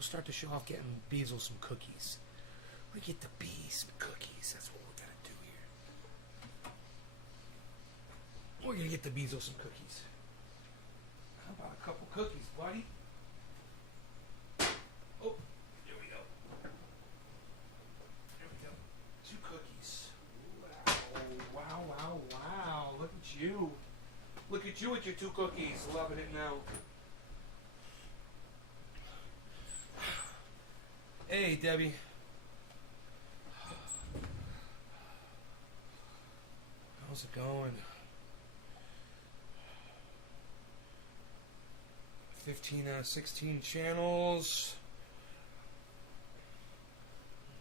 We'll start the show off getting Beazle some cookies. We get the bees some cookies. That's what we're gonna do here. We're gonna get the Beazle some cookies. How about a couple cookies, buddy? Oh, here we go. Here we go. 2 cookies. Wow, wow, wow, wow. Look at you. Look at you with your 2 cookies. Loving it now. Hey, Debbie. How's it going? 15 out of 16 channels.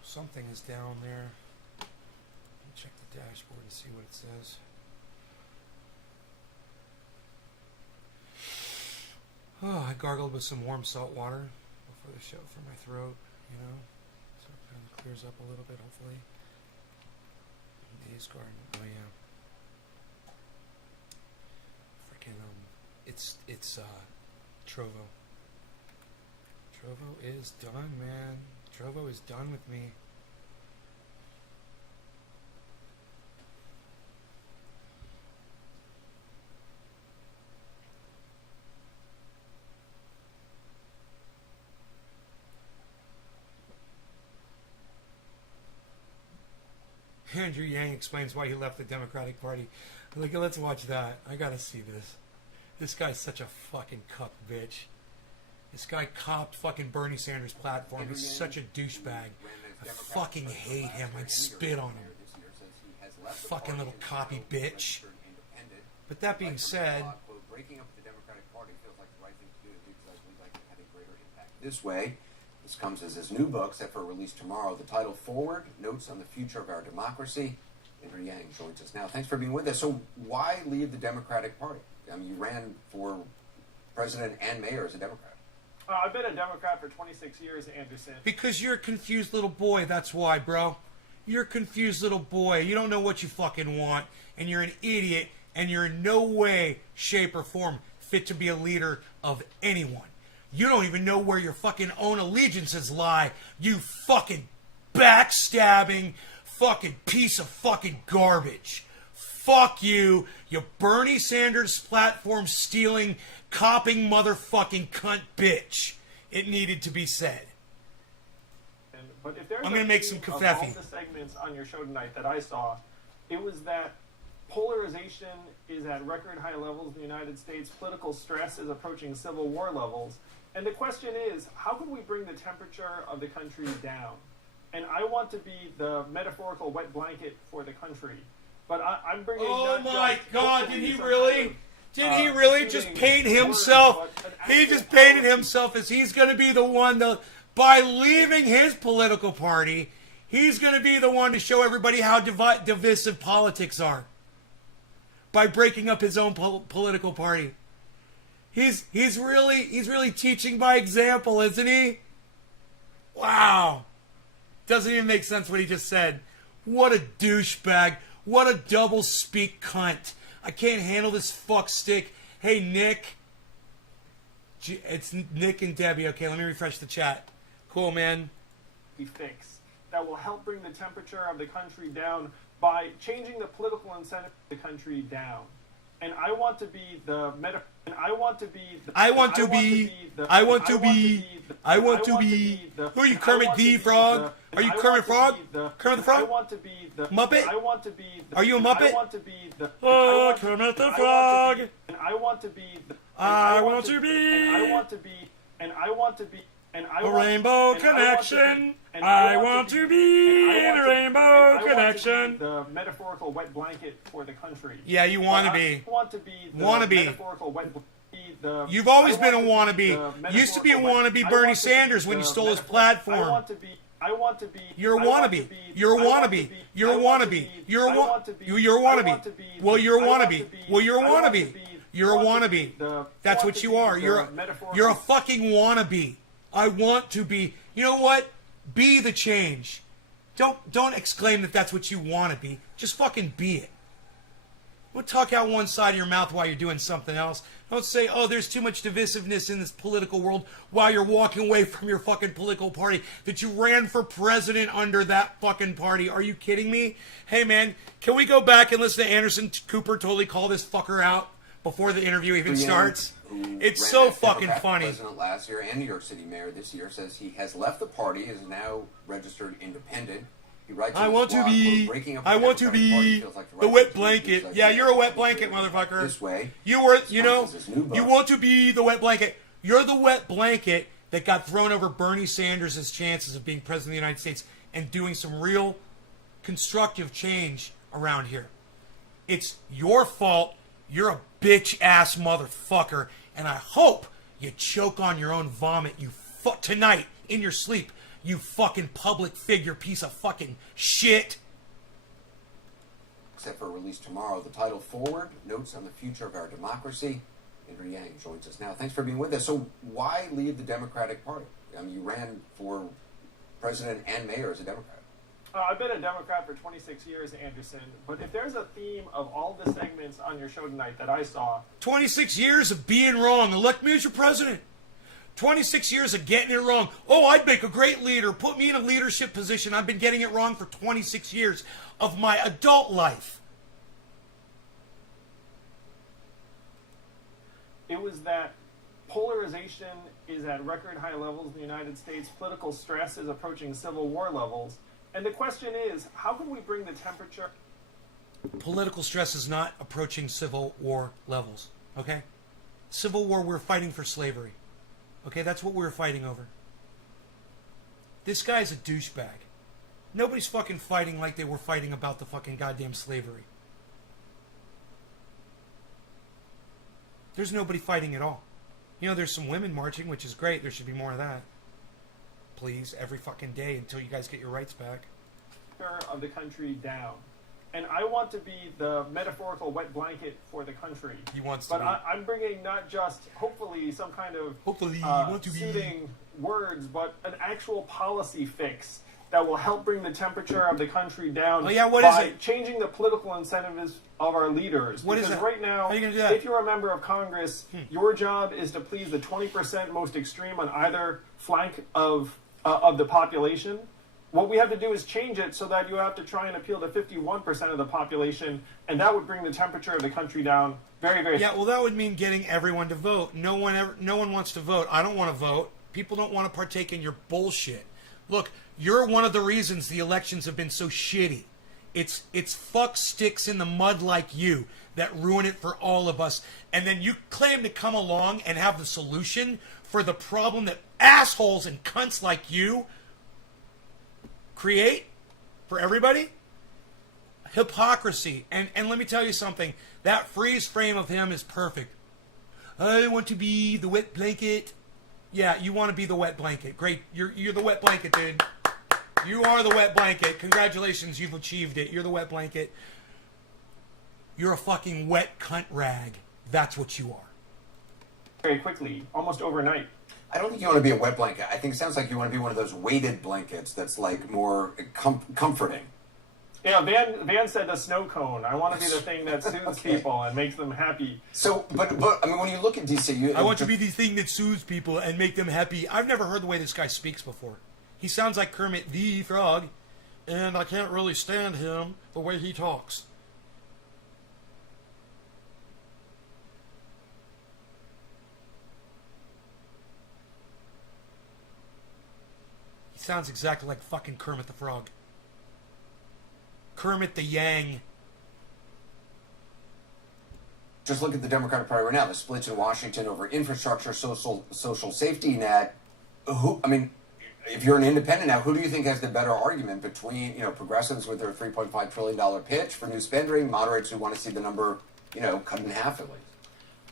Something is down there. Let me check the dashboard and see what it says. Oh, I gargled with some warm salt water before the show for my throat, you know, so it kind of clears up a little bit, hopefully. Days Garden, oh yeah. Freaking, it's Trovo. Trovo is done, man. Trovo is done with me. Andrew Yang explains why he left the Democratic Party. Like, let's watch that. I gotta see this. This guy's such a fucking cuck bitch. This guy copped fucking Bernie Sanders' platform. He's such a douchebag. I fucking hate him. I'd spit on him. Fucking little copy bitch. But that being said, this way, this comes as his new book, set for release tomorrow. The title, Forward, Notes on the Future of Our Democracy. Andrew Yang joins us now. Thanks for being with us. So why leave the Democratic Party? I mean, you ran for president and mayor as a Democrat. I've been a Democrat for 26 years, Anderson. because you're a confused little boy, that's why, bro. You're a confused little boy. You don't know what you fucking want, and you're an idiot, and you're in no way, shape, or form fit to be a leader of anyone. You don't even know where your fucking own allegiances lie, you fucking backstabbing fucking piece of fucking garbage. Fuck you, you Bernie Sanders platform stealing, copping motherfucking cunt bitch. It needed to be said. But if there's I'm gonna make some of all kafefe. the segments on your show tonight that I saw, it was that polarization is at record high levels in the United States. Political stress is approaching Civil War levels. And the question is, how can we bring the temperature of the country down? And I want to be the metaphorical wet blanket for the country. But I'm bringing. Oh not my just God! hopefully Did he some really? kind of, Did he really just soothing paint word, himself? but an He actual just painted policy. himself as he's going to be the one to, by leaving his political party, he's going to be the one to show everybody how divisive politics are. By breaking up his own political party. He's really teaching by example, isn't he? Wow. Doesn't even make sense what he just said. What a douchebag. What a double speak cunt. I can't handle this fuck stick. Hey, Nick. It's Nick and Debbie. Okay, let me refresh the chat. Cool, man. Fix that will help bring the temperature of the country down by changing the political incentive of the country down. And I want to be the meta. And I want to be. The, I want to be. I want to be. I want to be. Who are you, Kermit the Frog? Are you Kermit Frog? Kermit the Frog? I want to be the Muppet? I want to be the. Are you a Muppet? I want to be the. Oh, Kermit the Frog. And I want to be. I want to be. And I want to be. And I want to be. And I A want, rainbow and connection. and I want to be in a rainbow connection. The metaphorical wet blanket for the country. Yeah, you want to be. I want to be the Wannabe. metaphorical wet the, You've always I been a want to be wannabe. the Used to be a metaphorical wannabe wet- I Bernie want to be Sanders when you the stole his metaphor- platform. I want to be. I want to be. You're a I want wannabe. to be- You're a I want to wannabe. be- You're a I want to wannabe. be- You're a I wa- want to be- You're a I want wannabe. to be Well, the- you're a I want wannabe. to be- Well, you're a I want to wannabe. be- You're a I want to wannabe. be the- That's I what want you to be are. the You're a, metaphorical- you're a fucking wannabe. I want to be. You know what? Be the change. Don't exclaim that that's what you want to be. Just fucking be it. Don't talk out one side of your mouth while you're doing something else. Don't say, oh, there's too much divisiveness in this political world while you're walking away from your fucking political party that you ran for president under that fucking party. Are you kidding me? Hey, man, can we go back and listen to Anderson Cooper totally call this fucker out before the interview even starts? It's so fucking funny. President last year and New York City mayor this year says he has left the party, is now registered independent. He writes I want to be the wet blanket. Yeah, you're a wet blanket, motherfucker. This way. You were, you want to be the wet blanket. You're the wet blanket that got thrown over Bernie Sanders' chances of being president of the United States and doing some real constructive change around here. It's your fault. You're a bitch-ass motherfucker, and I hope you choke on your own vomit, tonight in your sleep. You fucking public figure piece of fucking shit. Except for release tomorrow, the title Forward, Notes on the Future of Our Democracy. Andrew Yang joins us now. Thanks for being with us. So why leave the Democratic Party? I mean, you ran for president and mayor as a Democrat. I've been a Democrat for 26 years, Anderson, but if there's a theme of all the segments on your show tonight that I saw... 26 years of being wrong. Elect me as your president. 26 years of getting it wrong. Oh, I'd make a great leader. Put me in a leadership position. I've been getting it wrong for 26 years of my adult life. It was that polarization is at record high levels in the United States. Political stress is approaching Civil War levels. And the question is, how can we bring the temperature... Political stress is not approaching Civil War levels, okay? Civil War, we're fighting for slavery. Okay, that's what we were fighting over. This guy's a douchebag. Nobody's fucking fighting like they were fighting about the fucking goddamn slavery. There's nobody fighting at all. You know, there's some women marching, which is great. There should be more of that. Please, every fucking day until you guys get your rights back. ...of the country down. And I want to be the metaphorical wet blanket for the country. He wants to be. But I'm bringing not just, hopefully, some kind of soothing words, but an actual policy fix that will help bring the temperature of the country down by changing the political incentives of our leaders. What is it? Right now, how are you gonna do that? If you're a member of Congress, your job is to please the 20% most extreme on either flank of the population. What we have to do is change it so that you have to try and appeal to 51% of the population, and that would bring the temperature of the country down very, very... Yeah, well, that would mean getting everyone to vote. No one wants to vote. I don't want to vote. People don't want to partake in your bullshit. Look, you're one of the reasons the elections have been so shitty. It's fuck sticks in the mud like you that ruin it for all of us. And then you claim to come along and have the solution for the problem that assholes and cunts like you create for everybody? Hypocrisy. And let me tell you something. That freeze frame of him is perfect. I want to be the wet blanket. Yeah, you want to be the wet blanket. Great. You're the wet blanket, dude. You are the wet blanket. Congratulations, you've achieved it. You're the wet blanket. You're a fucking wet cunt rag. That's what you are. Very quickly, almost overnight. I don't think you want to be a wet blanket. I think it sounds like you want to be one of those weighted blankets that's like more comforting. Yeah, Van said the snow cone. I want to be the thing that soothes people and makes them happy. So, but I mean, when you look at DC, I want to be the thing that soothes people and make them happy. I've never heard the way this guy speaks before. He sounds like Kermit the Frog, and I can't really stand him the way he talks. He sounds exactly like fucking Kermit the Frog. Kermit the Yang. Just look at the Democratic Party right now. The splits in Washington over infrastructure, social safety net. If you're an independent now, who do you think has the better argument between, progressives with their $3.5 trillion pitch for new spending, moderates who want to see the number, cut in half at least?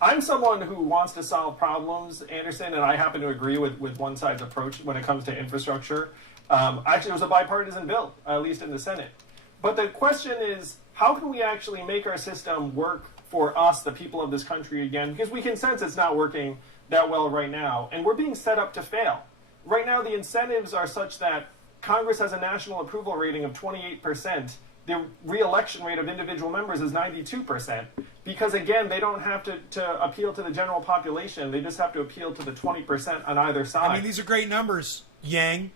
I'm someone who wants to solve problems, Anderson, and I happen to agree with one side's approach when it comes to infrastructure. Actually, it was a bipartisan bill, at least in the Senate. But the question is, how can we actually make our system work for us, the people of this country, again? Because we can sense it's not working that well right now, and we're being set up to fail. Right now, the incentives are such that Congress has a national approval rating of 28%, the re-election rate of individual members is 92%. Because again, they don't have to appeal to the general population. They just have to appeal to the 20% on either side. I mean, these are great numbers, Yang.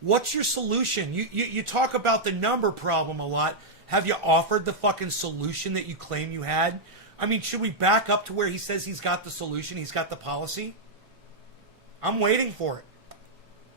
What's your solution? You talk about the number problem a lot. Have you offered the fucking solution that you claim you had? I mean, should we back up to where he says he's got the solution, he's got the policy? I'm waiting for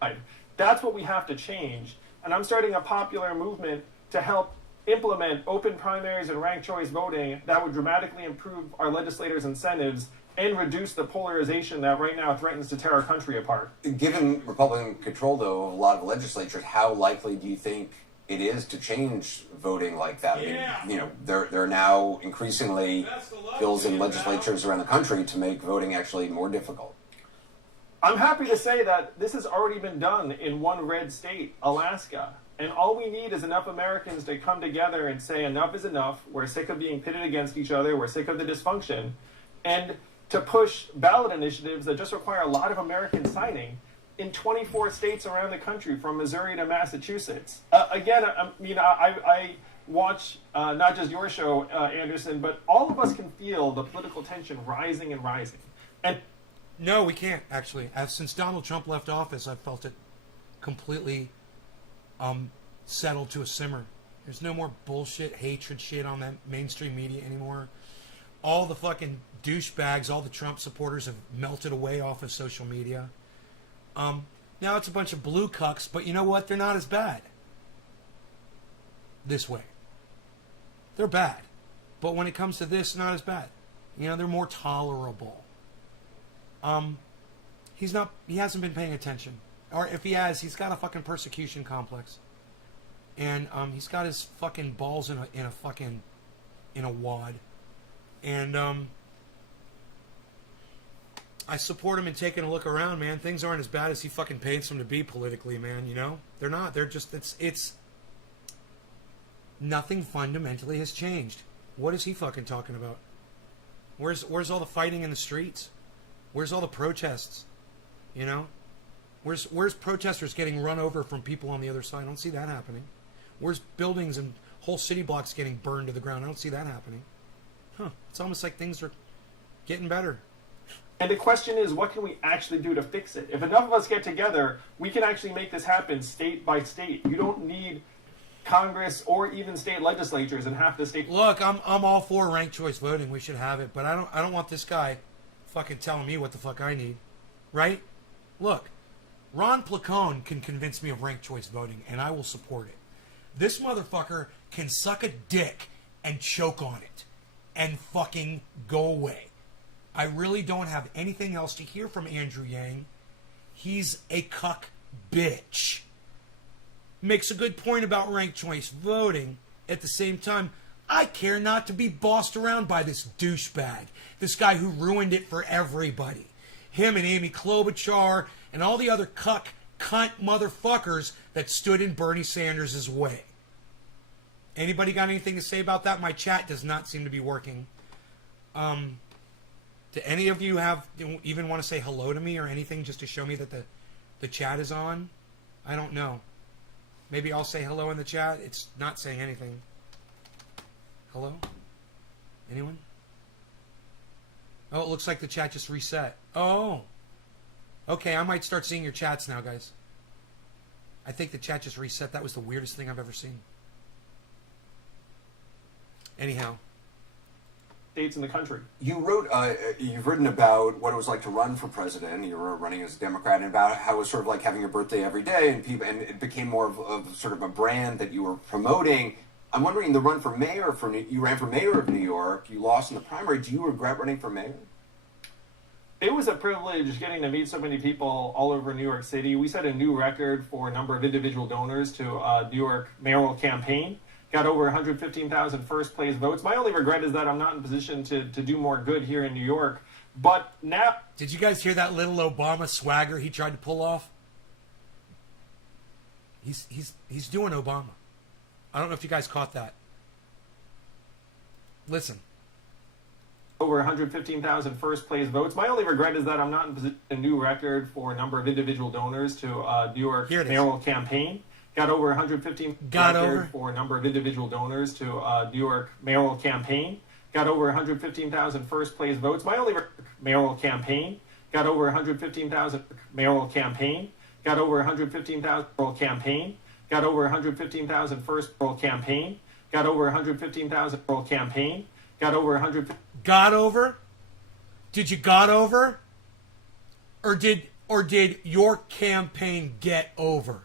it. That's what we have to change. And I'm starting a popular movement to help implement open primaries and ranked choice voting that would dramatically improve our legislators' incentives and reduce the polarization that right now threatens to tear our country apart. Given Republican control, though, of a lot of legislatures, how likely do you think it is to change voting like that? Yeah. I mean, you know, there are now increasingly bills in legislatures around the country to make voting actually more difficult. I'm happy to say that this has already been done in one red state, Alaska. And all we need is enough Americans to come together and say enough is enough. We're sick of being pitted against each other. We're sick of the dysfunction. And to push ballot initiatives that just require a lot of Americans signing in 24 states around the country, from Missouri to Massachusetts. I watch not just your show, Anderson, but all of us can feel the political tension rising and rising. And No, we can't, actually. Since Donald Trump left office, I've felt it completely settled to a simmer. There's no more bullshit, hatred shit on that mainstream media anymore. All the fucking douchebags, all the Trump supporters have melted away off of social media. Now it's a bunch of blue cucks, but you know what? They're not as bad. This way. They're bad. But when it comes to this, not as bad. You know, they're more tolerable. He hasn't been paying attention. Or if he has, he's got a fucking persecution complex. And he's got his fucking balls in a wad. And I support him in taking a look around, man. Things aren't as bad as he fucking paints them to be politically, man, you know? They're not. They're just it's nothing fundamentally has changed. What is he fucking talking about? Where's all the fighting in the streets? Where's all the protests? You know? Where's protesters getting run over from people on the other side? I don't see that happening. Where's buildings and whole city blocks getting burned to the ground? I don't see that happening. Huh. It's almost like things are getting better. And the question is, what can we actually do to fix it? If enough of us get together, we can actually make this happen state by state. You don't need Congress or even state legislatures in half the state. Look, I'm all for ranked choice voting. We should have it, but I don't want this guy fucking telling me what the fuck I need. Right? Look, Ron Placone can convince me of ranked choice voting, and I will support it. This motherfucker can suck a dick and choke on it and fucking go away. I really don't have anything else to hear from Andrew Yang. He's a cuck bitch. Makes a good point about ranked choice voting. At the same time, I care not to be bossed around by this douchebag. This guy who ruined it for everybody. Him and Amy Klobuchar and all the other cunt motherfuckers that stood in Bernie Sanders' way. Anybody got anything to say about that? My chat does not seem to be working. Do any of you even want to say hello to me or anything just to show me that the chat is on? I don't know. Maybe I'll say hello in the chat. It's not saying anything. Hello? Anyone? Oh, it looks like the chat just reset. Oh. Okay, I might start seeing your chats now, guys. I think the chat just reset. That was the weirdest thing I've ever seen. Anyhow. States in the country. You wrote, you've written about what it was like to run for president. You were running as a Democrat, and about how it was sort of like having your birthday every day, and it became more of sort of a brand that you were promoting. I'm wondering, the run for mayor you ran for mayor of New York. You lost in the primary. Do you regret running for mayor? It was a privilege getting to meet so many people all over New York City. We set a new record for a number of individual donors to New York mayoral campaign. Got over 115,000 first place votes. My only regret is that I'm not in position to do more good here in New York. But now... Did you guys hear that little Obama swagger he tried to pull off? He's doing Obama. I don't know if you guys caught that. Listen. Over 115,000 first place votes. My only regret is that I'm not in position to a new record for a number of individual donors to New York mayoral campaign. got over 115 for a number of individual donors to New York mayoral campaign, got over 115,000 first place votes. My only mayoral campaign got over 115,000 mayoral campaign, got over 115,000 mayoral campaign, got over 115,000 first mayoral campaign, got over 115,000 mayoral campaign, got over 100. Got over? Did you got over? Or did your campaign get over?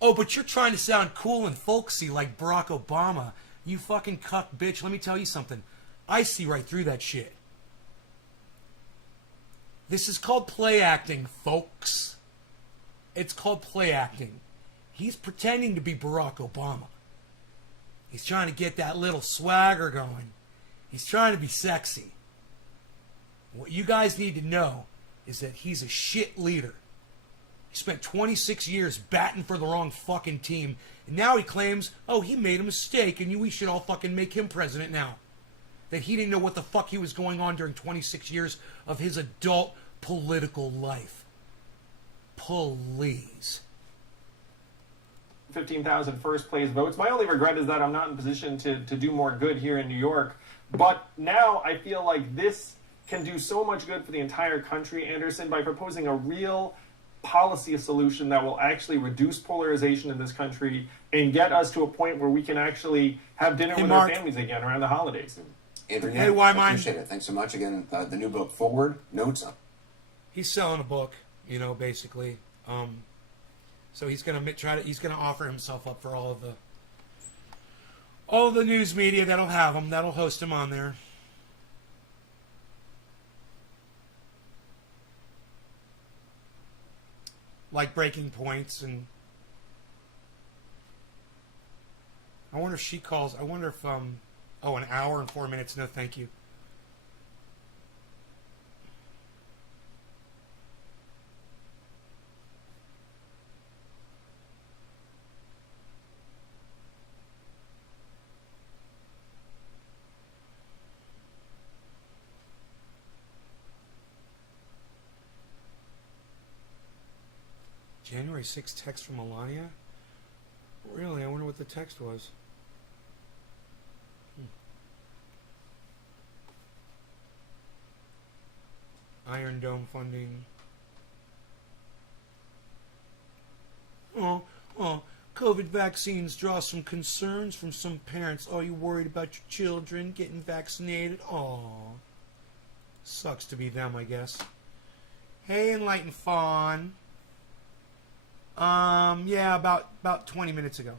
Oh, but you're trying to sound cool and folksy like Barack Obama. You fucking cuck bitch. Let me tell you something. I see right through that shit. This is called play acting, folks. It's called play acting. He's pretending to be Barack Obama. He's trying to get that little swagger going. He's trying to be sexy. What you guys need to know is that he's a shit leader. He spent 26 years batting for the wrong fucking team, and now he claims, oh, he made a mistake, and we should all fucking make him president now. That he didn't know what the fuck he was going on during 26 years of his adult political life. Please. 15,000 first place votes. My only regret is that I'm not in position to do more good here in New York. But now I feel like this can do so much good for the entire country, Anderson, by proposing a real policy solution that will actually reduce polarization in this country and get us to a point where we can actually have dinner with our families again around the holidays. Andrew, hey, why mine? Appreciate it. Thanks so much. Again, the new book, Forward, Notes. He's selling a book, basically. So he's gonna offer himself up for all of the news media that'll have him, that'll host him on there. Like Breaking Points, and I wonder if she calls. I wonder if an hour and 4 minutes. No, thank you. January 6th text from Melania? Really? I wonder what the text was. Iron Dome funding. COVID vaccines draw some concerns from some parents. Oh, you worried about your children getting vaccinated? Sucks to be them, I guess. Hey, Enlightened Fawn. Yeah, about 20 minutes ago.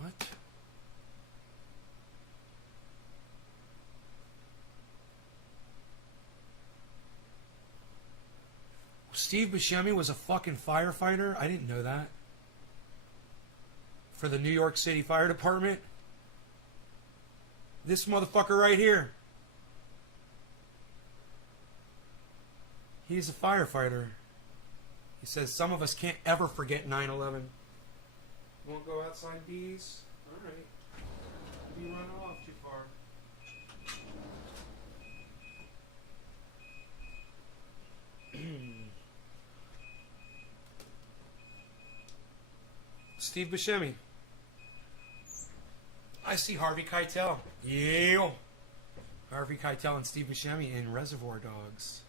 What? Steve Buscemi was a fucking firefighter? I didn't know that. For the New York City Fire Department. This motherfucker right here. He's a firefighter. He says some of us can't ever forget 9/11. Won't go outside these? Alright. You run off too far. Steve Buscemi. I see Harvey Keitel. Yeah. Harvey Keitel and Steve Buscemi in Reservoir Dogs.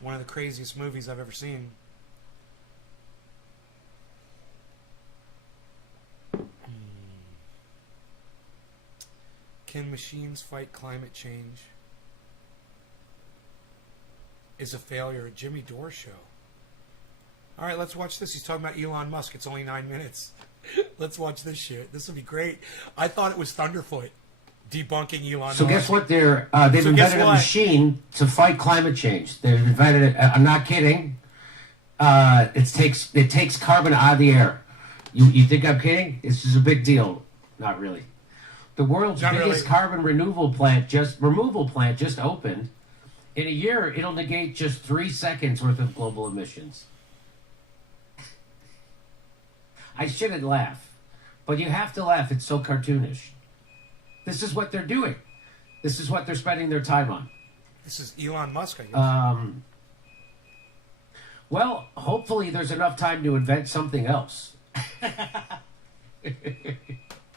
One of the craziest movies I've ever seen. Can machines fight climate change? Is a failure a Jimmy Dore show? All right, let's watch this. He's talking about Elon Musk. It's only 9 minutes. Let's watch this shit. This will be great. I thought it was Thunderfoot debunking Elon Musk. So guess what? They've invented a machine to fight climate change. They've invented it. I'm not kidding. It takes carbon out of the air. You think I'm kidding? This is a big deal. Not really. The world's biggest carbon removal plant just opened. In a year, it'll negate just 3 seconds worth of global emissions. I shouldn't laugh, but you have to laugh. It's so cartoonish. This is what they're doing. This is what they're spending their time on. This is Elon Musk, I guess. Well, hopefully there's enough time to invent something else.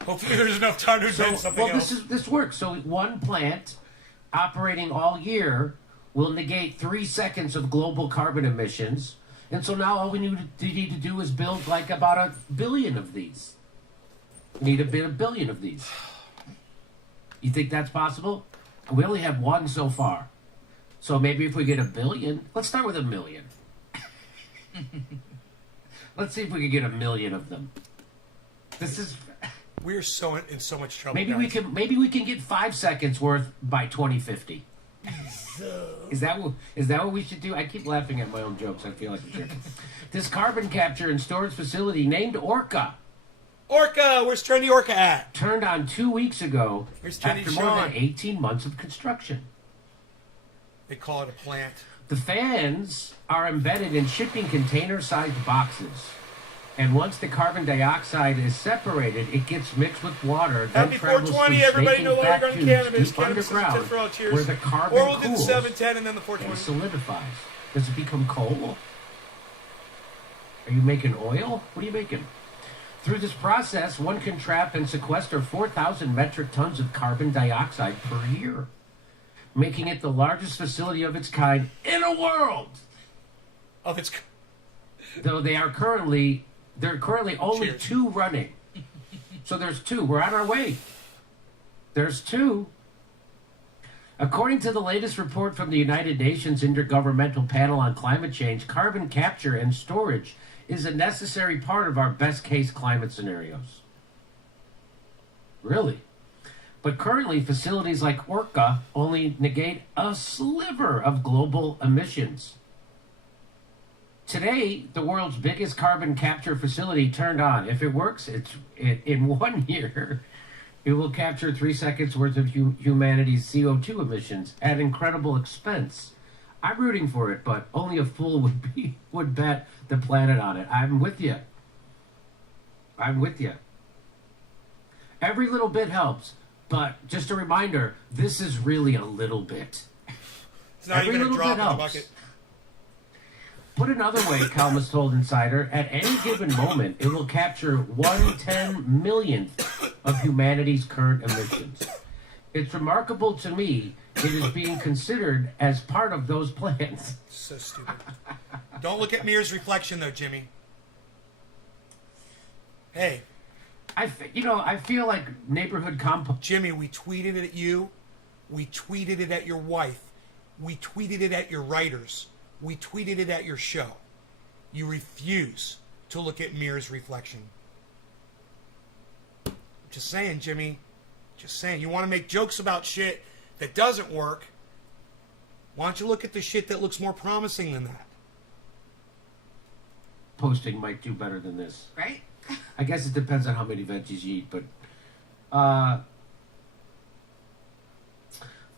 Hopefully there's enough time to invent something else. This works. So one plant operating all year will negate 3 seconds of global carbon emissions. And so now all we need to do is build like about 1 billion of these. We need a billion of these. You think that's possible? We only have one so far. So maybe if we get 1 billion, let's start with 1 million. Let's see if we can get 1 million of them. This is... We're so in so much trouble. Maybe guys. we can get 5 seconds worth by 2050. Is that what we should do? I keep laughing at my own jokes. I feel like a jerk. This carbon capture and storage facility named Orca. Orca, where's Trendy Orca at? Turned on 2 weeks ago Where's Trendy after more Sean? than 18 months of construction. They call it a plant. The fans are embedded in shipping container-sized boxes. And once the carbon dioxide is separated, it gets mixed with water, then Happy travels 420, through everybody. snaking No longer fat on tubes cannabis. deep Cannabis is a underground, tip for all. Cheers. where the carbon Or we'll do the cools 710 and then the and 420. solidifies. Does it become coal? Are you making oil? What are you making? Through this process, one can trap and sequester 4,000 metric tons of carbon dioxide per year, making it the largest facility of its kind in the world. Of its. Though there are currently only Cheers. 2 running. So there's 2. We're on our way. There's 2. According to the latest report from the United Nations Intergovernmental Panel on Climate Change, carbon capture and storage is a necessary part of our best case climate scenarios. Really? But currently, facilities like Orca only negate a sliver of global emissions. Today, the world's biggest carbon capture facility turned on. If it works, in 1 year, it will capture 3 seconds worth of humanity's CO2 emissions at incredible expense. I'm rooting for it, but only a fool would bet the planet on it. I'm with you. Every little bit helps, but just a reminder, this is really a little bit. It's not Every even a little drop bit in the helps. bucket. Put another way, Kalmus told Insider, at any given moment, it will capture 1/10,000,000th of humanity's current emissions. It's remarkable to me it is being considered as part of those plans. So stupid. Don't look at Mir's reflection, though, Jimmy. Hey, I feel like neighborhood compost. Jimmy, we tweeted it at you. We tweeted it at your wife. We tweeted it at your writers. We tweeted it at your show. You refuse to look at Mir's reflection. Just saying, Jimmy. Just saying. You want to make jokes about shit that doesn't work. Why don't you look at the shit that looks more promising than that? Posting might do better than this. Right? I guess it depends on how many veggies you eat, but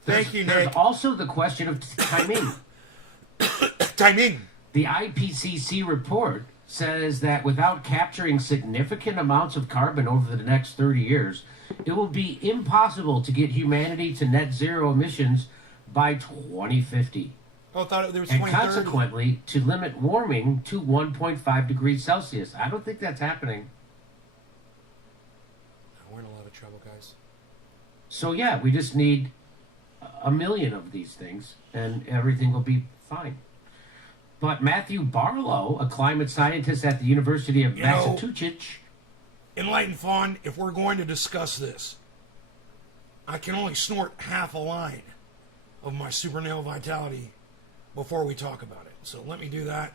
Thank you, there's Nick. also the question of timing. Timing. The IPCC report says that without capturing significant amounts of carbon over the next 30 years, it will be impossible to get humanity to net zero emissions by 2050. Oh, I thought there was And 2030. consequently, to limit warming to 1.5 degrees Celsius. I don't think that's happening. We're in a lot of trouble, guys. So yeah, we just need 1 million of these things, and everything will be fine. But Matthew Barlow, a climate scientist at the University of You know- Massachusetts, Enlightened Fawn, if we're going to discuss this, I can only snort half a line of my Super Nail Vitality before we talk about it. So let me do that.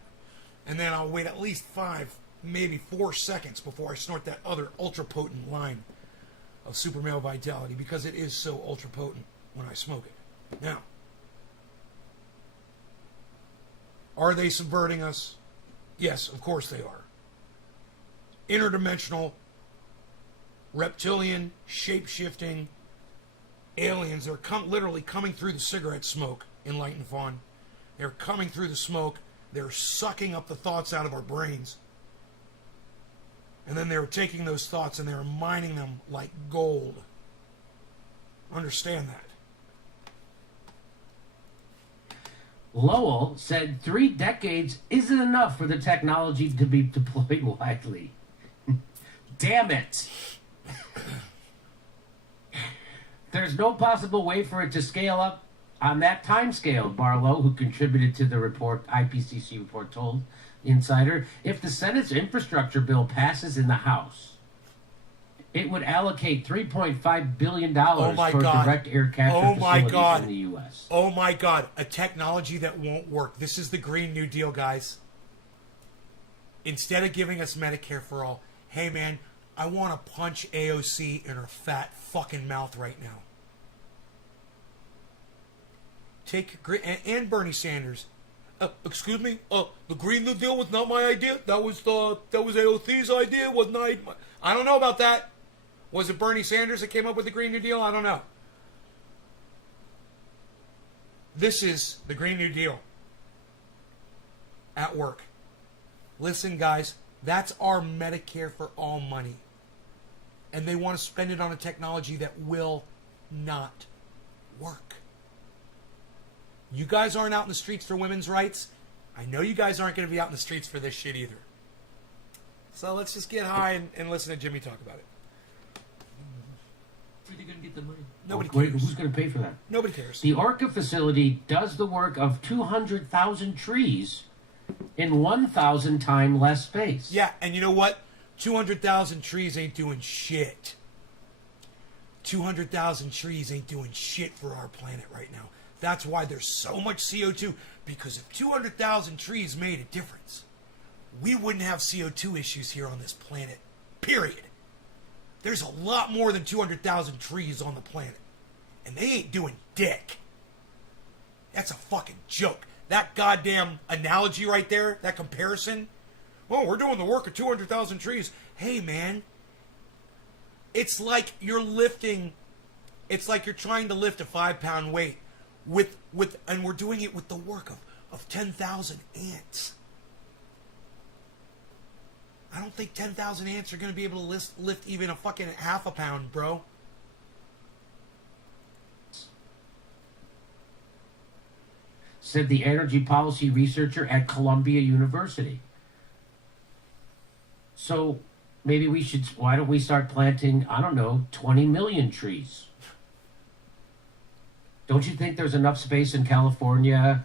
And then I'll wait at least 5, maybe 4 seconds before I snort that other ultra potent line of Super Male Vitality, because it is so ultra potent when I smoke it. Now, are they subverting us? Yes, of course they are. Interdimensional, reptilian, shape-shifting aliens. They're literally coming through the cigarette smoke, Enlightened Fawn. They're coming through the smoke. They're sucking up the thoughts out of our brains. And then they were taking those thoughts and they were mining them like gold. Understand that. Lowell said 3 decades isn't enough for the technology to be deployed widely. Damn it. There's no possible way for it to scale up on that time scale, Barlow, who contributed to the report, IPCC report, told Insider. If the Senate's infrastructure bill passes in the House, it would allocate $3.5 billion for direct air capture facilities in the U.S. Oh my God, a technology that won't work. This is the Green New Deal, guys. Instead of giving us Medicare for all, hey man, I want to punch AOC in her fat fucking mouth right now. And Bernie Sanders. Excuse me? The Green New Deal was not my idea. That was AOC's idea. I don't know about that. Was it Bernie Sanders that came up with the Green New Deal? I don't know. This is the Green New Deal at work. Listen, guys, that's our Medicare for all money. And they want to spend it on a technology that will not work. You guys aren't out in the streets for women's rights. I know you guys aren't going to be out in the streets for this shit either. So let's just get high and listen to Jimmy talk about it. Where are they going to get the money? Nobody cares. Who's going to pay for that? Nobody cares. The Orca facility does the work of 200,000 trees in 1,000 times less space. Yeah, and you know what? 200,000 trees ain't doing shit. 200,000 trees ain't doing shit for our planet right now. That's why there's so much CO2. Because if 200,000 trees made a difference, we wouldn't have CO2 issues here on this planet. Period. There's a lot more than 200,000 trees on the planet. And they ain't doing dick. That's a fucking joke. That goddamn analogy right there, that comparison. Oh, we're doing the work of 200,000 trees. Hey, man. It's like you're lifting. It's like you're trying to lift a 5-pound weight. And we're doing it with the work of 10,000 ants. I don't think 10,000 ants are going to be able to lift even a fucking half a pound, bro. Said the energy policy researcher at Columbia University. So maybe why don't we start planting, 20 million trees? Don't you think there's enough space in California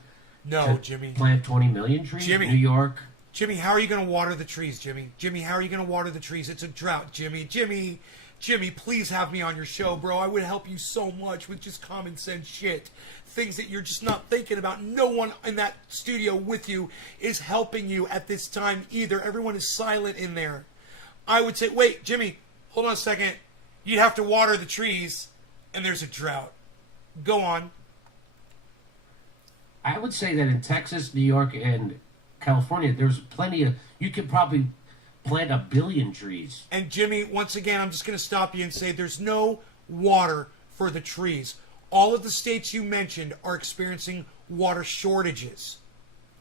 to Jimmy. Plant 20 million trees? Jimmy. New York? Jimmy, how are you going to water the trees, Jimmy? Jimmy, how are you going to water the trees? It's a drought, Jimmy. Jimmy, please have me on your show, bro. I would help you so much with just common sense shit. Things that you're just not thinking about. No one in that studio with you is helping you at this time either. Everyone is silent in there. I would say, wait, Jimmy, hold on a second. You'd have to water the trees, and there's a drought. Go on. I would say that in Texas, New York, and California, there's plenty of... You could probably plant 1 billion trees. And Jimmy, once again, I'm just going to stop you and say there's no water for the trees. All of the states you mentioned are experiencing water shortages.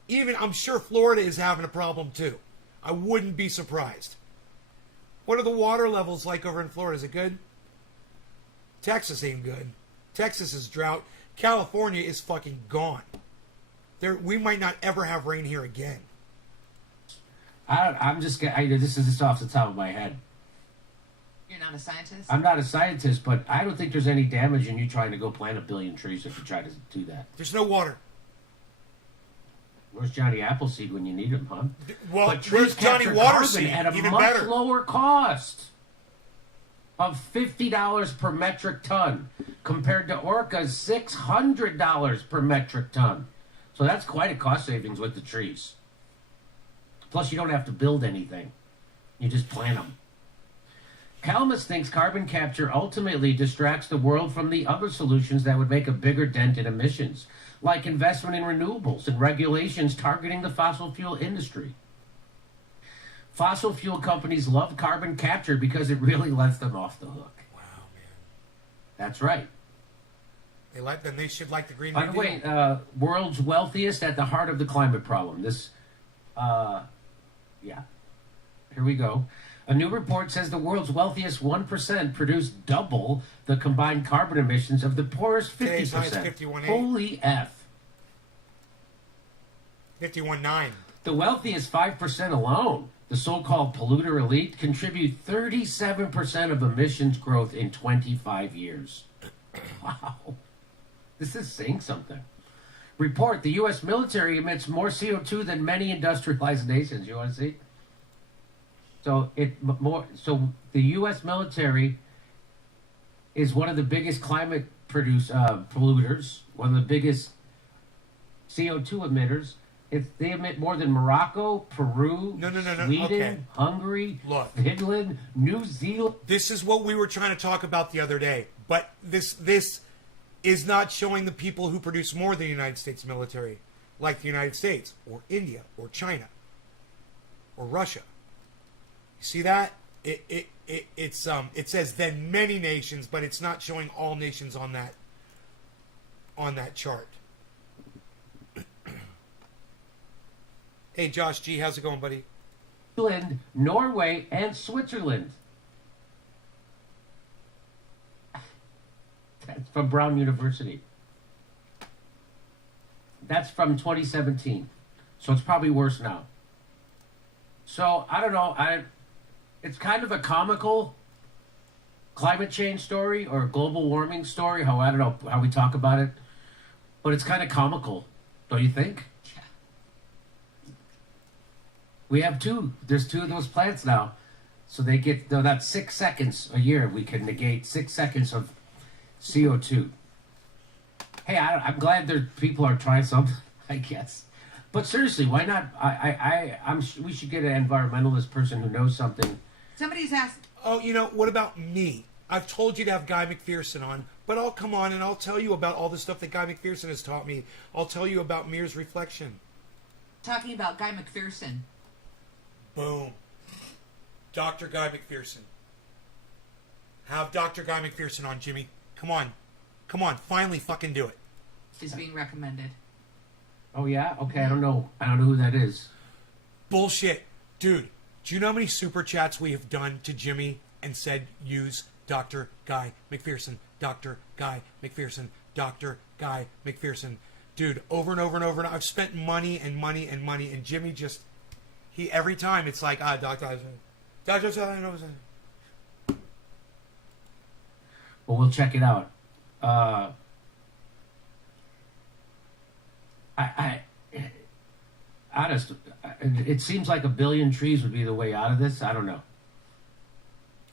Even, I'm sure Florida is having a problem too. I wouldn't be surprised. What are the water levels like over in Florida? Is it good? Texas ain't good. Texas is drought. California is fucking gone. We might not ever have rain here again. This is just off the top of my head. You're not a scientist? I'm not a scientist, but I don't think there's any damage in you trying to go plant 1 billion trees if you try to do that. There's no water. Where's Johnny Appleseed when you need him, huh? Well, but where's Johnny Waterseed? At a Even much better. lower cost of $50 per metric ton compared to Orca's $600 per metric ton. So that's quite a cost savings with the trees. Plus, you don't have to build anything. You just plant them. Kalmus thinks carbon capture ultimately distracts the world from the other solutions that would make a bigger dent in emissions, like investment in renewables and regulations targeting the fossil fuel industry. Fossil fuel companies love carbon capture because it really lets them off the hook. Wow, man. That's right. Then they should like the Green By New the Deal. way, world's wealthiest at the heart of the climate problem. Here we go. A new report says the world's wealthiest 1% produced double the combined carbon emissions of the poorest Okay, so it's 50%. 51.8. Holy F. 51.9. The wealthiest 5% alone, the so-called polluter elite, contribute 37% of emissions growth in 25 years. Wow. This is saying something. Report, the U.S. military emits more CO2 than many industrialized nations. You want to see? So the U.S. military is one of the biggest climate polluters, one of the biggest CO2 emitters. They emit more than Morocco, Peru, No. Sweden, Okay. Hungary, Look. Finland, New Zealand. This is what we were trying to talk about the other day. But this is not showing the people who produce more than the United States military, like the United States or India or China or Russia. You see that? It says then many nations, but it's not showing all nations on that chart. Hey Josh G, how's it going, buddy? Finland, Norway, and Switzerland. That's from Brown University. That's from 2017. So it's probably worse now. So I don't know. It's kind of a comical climate change story or global warming story. I don't know how we talk about it, but it's kind of comical, don't you think? We have two. There's two of those plants now. So they get, that's 6 seconds a year. We can negate 6 seconds of CO2. Hey, I'm glad people are trying something, I guess. But seriously, why not? We should get an environmentalist person who knows something. Somebody's asked. Oh, what about me? I've told you to have Guy McPherson on, but I'll come on and I'll tell you about all the stuff that Guy McPherson has taught me. I'll tell you about Mears reflection. Talking about Guy McPherson. Boom. Dr. Guy McPherson. Have Dr. Guy McPherson on, Jimmy. Come on. Finally fucking do it. Is being recommended. Oh yeah? Okay, I don't know who that is. Bullshit. Dude, do you know how many super chats we have done to Jimmy and said use Dr. Guy McPherson, Dr. Guy McPherson, Dr. Guy McPherson? Dude, over and over and over. And I've spent money, and Jimmy just, every time it's like, Dr. Well, we'll check it out. It seems like 1 billion trees would be the way out of this. I don't know.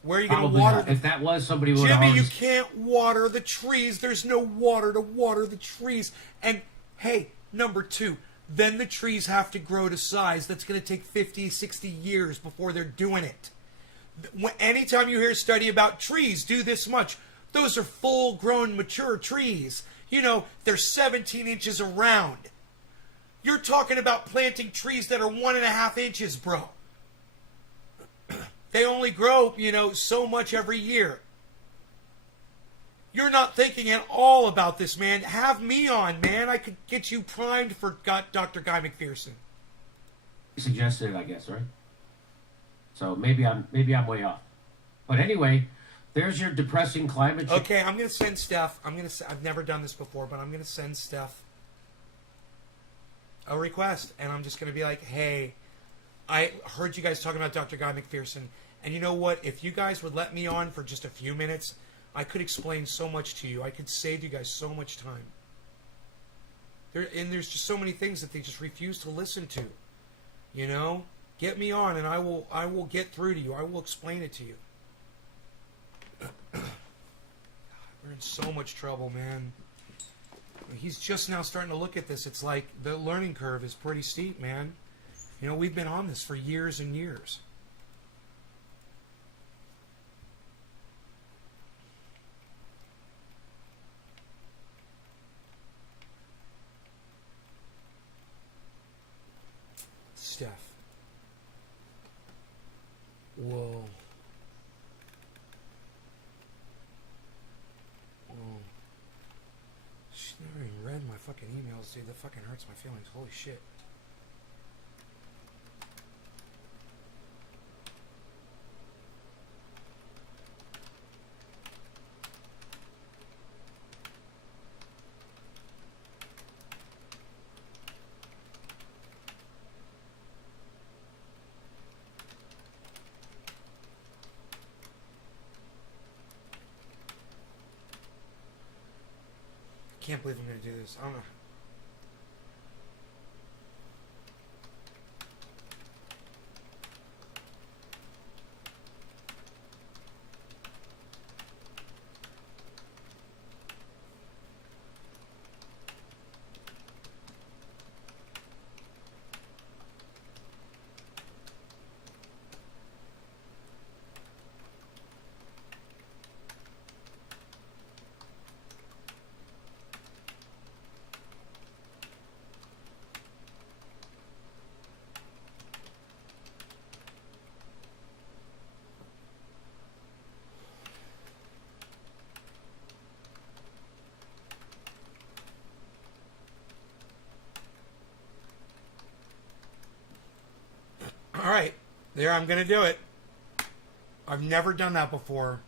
Where are you going to Probably water not. them? If that was, somebody would Jimmy, have you can't water the trees. There's no water to water the trees. And, hey, number 2, then the trees have to grow to size. That's going to take 50, 60 years before they're doing it. Anytime you hear a study about trees do this much, those are full-grown, mature trees. They're 17 inches around. You're talking about planting trees that are 1.5 inches, bro. They only grow, so much every year. You're not thinking at all about this, man. Have me on, man. I could get you primed for Dr. Guy McPherson. suggested it, I guess, right? So maybe I'm way off. But anyway, there's your depressing climate change. Okay, I'm gonna send Steph. I've never done this before, but I'm gonna send Steph a request, and I'm just gonna be like, hey, I heard you guys talking about Dr. Guy McPherson, and you know what? If you guys would let me on for just a few minutes, I could explain so much to you. I could save you guys so much time. There's just so many things that they just refuse to listen to. Get me on, and I will get through to you. I will explain it to you. We're in so much trouble, man. He's just now starting to look at this. It's like the learning curve is pretty steep, man. We've been on this for years and years. Steph. Whoa. She's never even read my fucking emails, dude. That fucking hurts my feelings. Holy shit. can't believe I'm going to do this. I don't know. All right, there, I'm going to do it. I've never done that before,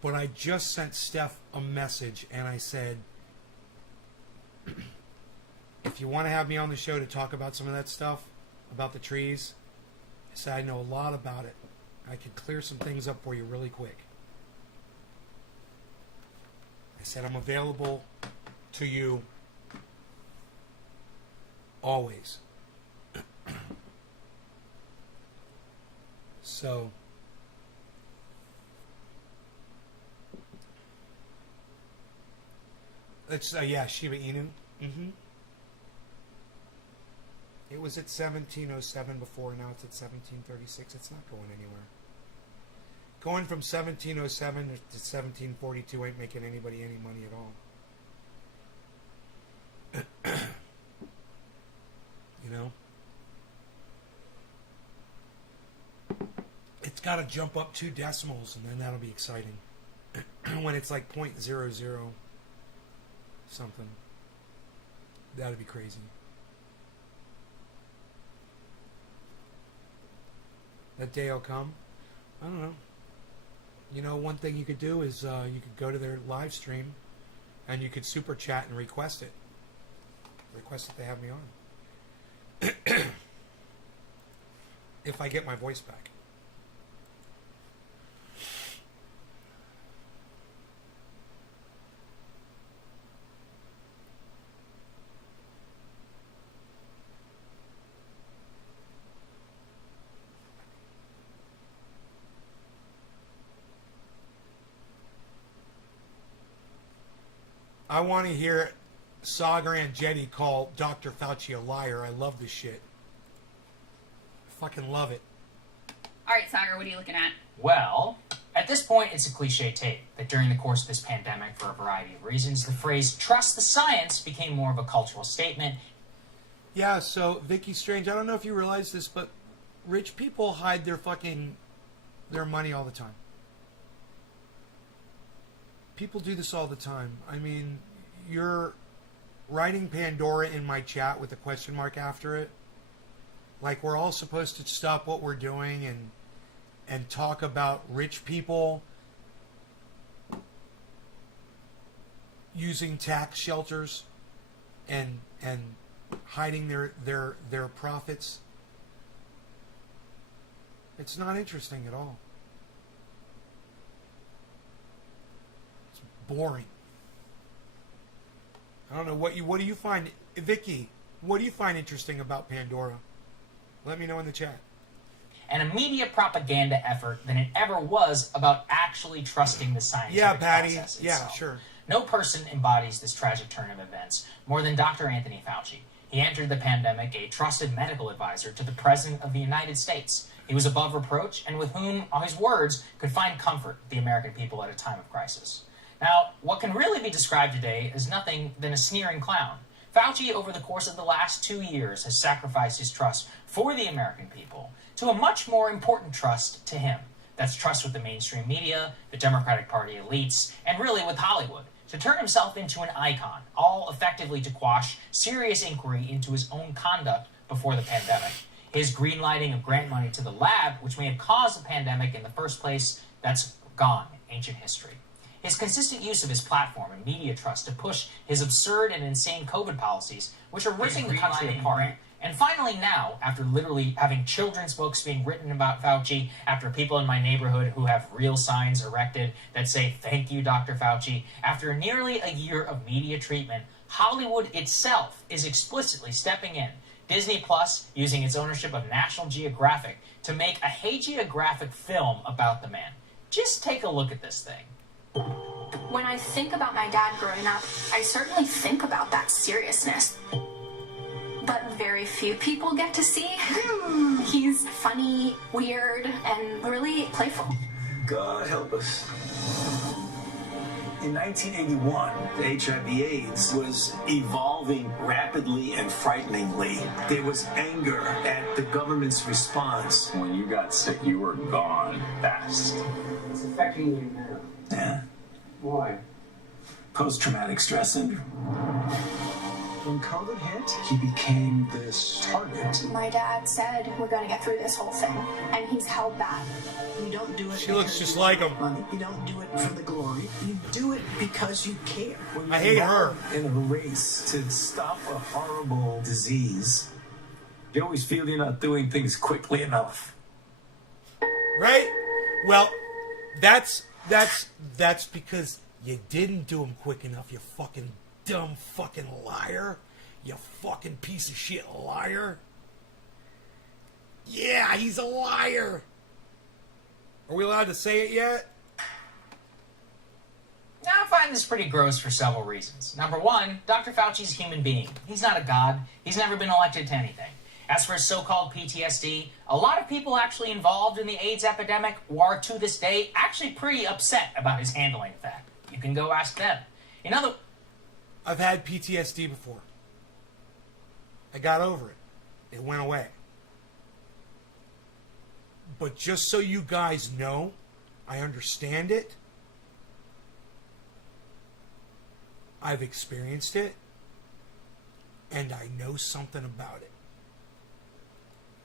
but I just sent Steph a message and I said, if you want to have me on the show to talk about some of that stuff, about the trees, I said I know a lot about it. I could clear some things up for you really quick. I said I'm available to you always. So, let's yeah, Shiba Inu. It was at 1707 before. Now it's at 1736. It's not going anywhere. Going from 1707 to 1742 ain't making anybody any money at all. You know. It's got to jump up 2 decimals, and then that'll be exciting. When it's like 0.00 something, that'd be crazy. That day will come. I don't know. You know, one thing you could do is you could go to their live stream, and you could super chat and request it. Request that they have me on. If I get my voice back. I want to hear Sagar and Jetty call Dr. Fauci a liar. I love this shit. I fucking love it. All right, Sagar, what are you looking at? Well, at this point, it's a cliche take that during the course of this pandemic, for a variety of reasons, the phrase trust the science became more of a cultural statement. Yeah, so Vicky Strange, I don't know if you realize this, but rich people hide their money all the time. People do this all the time. I mean, you're writing Pandora in my chat with a question mark after it. Like, we're all supposed to stop what we're doing and talk about rich people using tax shelters and hiding their profits. It's not interesting at all. It's boring. I don't know what do you find, Vicky? What do you find interesting about Pandora? Let me know in the chat. And a media propaganda effort than it ever was about actually trusting the scientific Patty. process Yeah, itself. sure. No person embodies this tragic turn of events more than Dr. Anthony Fauci. He entered the pandemic a trusted medical advisor to the President of the United States. He was above reproach and with whom his words could find comfort the American people at a time of crisis. Now, what can really be described today is nothing than a sneering clown. Fauci, over the course of the last 2 years, has sacrificed his trust for the American people to a much more important trust to him. That's trust with the mainstream media, the Democratic Party elites, and really with Hollywood, to turn himself into an icon, all effectively to quash serious inquiry into his own conduct before the pandemic. His greenlighting of grant money to the lab, which may have caused the pandemic in the first place, that's gone, ancient history. His consistent use of his platform and media trust to push his absurd and insane COVID policies, which are ripping the country apart And finally now, after literally having children's books being written about Fauci, after people in my neighborhood who have real signs erected that say, "Thank you, Dr. Fauci," after nearly a year of media treatment, Hollywood itself is explicitly stepping in. Disney Plus using its ownership of National Geographic to make a hagiographic film about the man. Just take a look at this thing. When I think about my dad growing up, I certainly think about that seriousness. But very few people get to see. He's funny, weird, and really playful. God help us. In 1981, the HIV/AIDS was evolving rapidly and frighteningly. There was anger at the government's response. When you got sick, you were gone fast. It's affecting you now. Yeah. Why? Post-traumatic stress syndrome. When COVID hit, he became this target. My dad said, we're going to get through this whole thing, and he's held back. You don't do it She looks because just you like want him. money. You don't do it for the glory. You do it because you care. When I you're hate her. involved In a race to stop a horrible disease, you always feel you're not doing things quickly enough. Right? Well, that's because you didn't do them quick enough, you fucking dumb fucking liar. You fucking piece of shit liar. Yeah, he's a liar. Are we allowed to say it yet? Now, I find this pretty gross for several reasons. Number one, Dr. Fauci's a human being. He's not a god. He's never been elected to anything. As for his so-called PTSD, a lot of people actually involved in the AIDS epidemic are, to this day, actually pretty upset about his handling of that. You can go ask them. I've had PTSD before. I got over it. It went away. But just so you guys know, I understand it. I've experienced it. And I know something about it.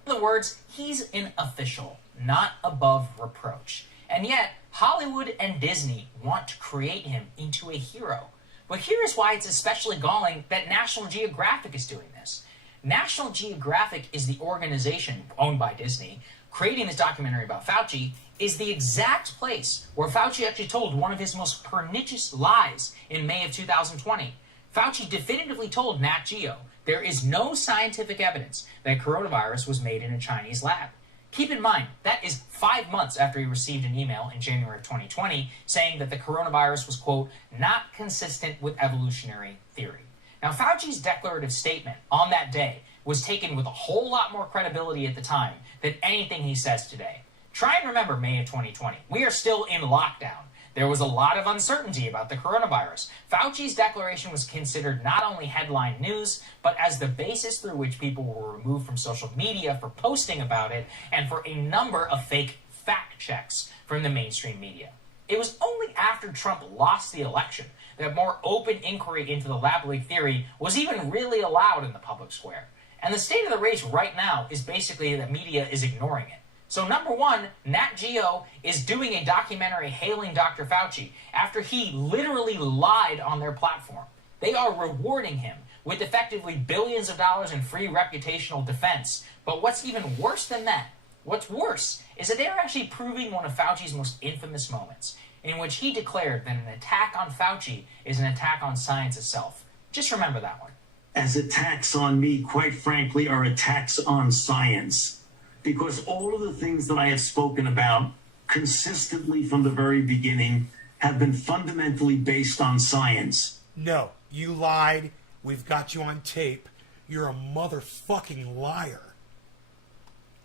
In other words, he's an official, not above reproach. And yet, Hollywood and Disney want to create him into a hero. But here's why it's especially galling that National Geographic is doing this. National Geographic is the organization owned by Disney. Creating this documentary about Fauci is the exact place where Fauci actually told one of his most pernicious lies in May of 2020. Fauci definitively told Nat Geo there is no scientific evidence that coronavirus was made in a Chinese lab. Keep in mind, that is 5 months after he received an email in January of 2020 saying that the coronavirus was, quote, not consistent with evolutionary theory. Now, Fauci's declarative statement on that day was taken with a whole lot more credibility at the time than anything he says today. Try and remember May of 2020. We are still in lockdown. There was a lot of uncertainty about the coronavirus. Fauci's declaration was considered not only headline news, but as the basis through which people were removed from social media for posting about it and for a number of fake fact checks from the mainstream media. It was only after Trump lost the election that more open inquiry into the lab leak theory was even really allowed in the public square. And the state of the race right now is basically that media is ignoring it. So number one, Nat Geo is doing a documentary hailing Dr. Fauci after he literally lied on their platform. They are rewarding him with effectively billions of dollars in free reputational defense. But what's even worse than that, what's worse, is that they're actually proving one of Fauci's most infamous moments, in which he declared that an attack on Fauci is an attack on science itself. Just remember that one. As attacks on me, quite frankly, are attacks on science. Because all of the things that I have spoken about consistently from the very beginning have been fundamentally based on science. No, you lied. We've got you on tape. You're a motherfucking liar.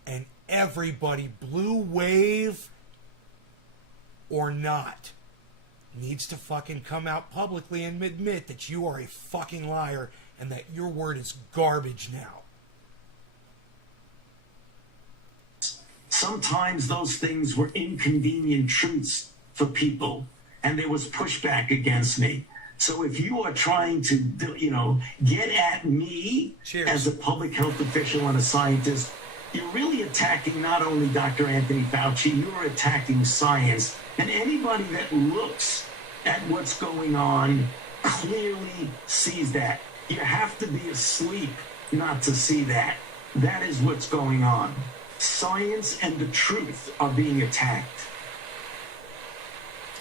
And everybody, blue wave or not, needs to fucking come out publicly and admit that you are a fucking liar and that your word is garbage now. Sometimes those things were inconvenient truths for people, and there was pushback against me. So if you are trying to, get at me as a public health official and a scientist, you're really attacking not only Dr. Anthony Fauci, you're attacking science. And anybody that looks at what's going on clearly sees that. You have to be asleep not to see that. That is what's going on. Science and the truth are being attacked.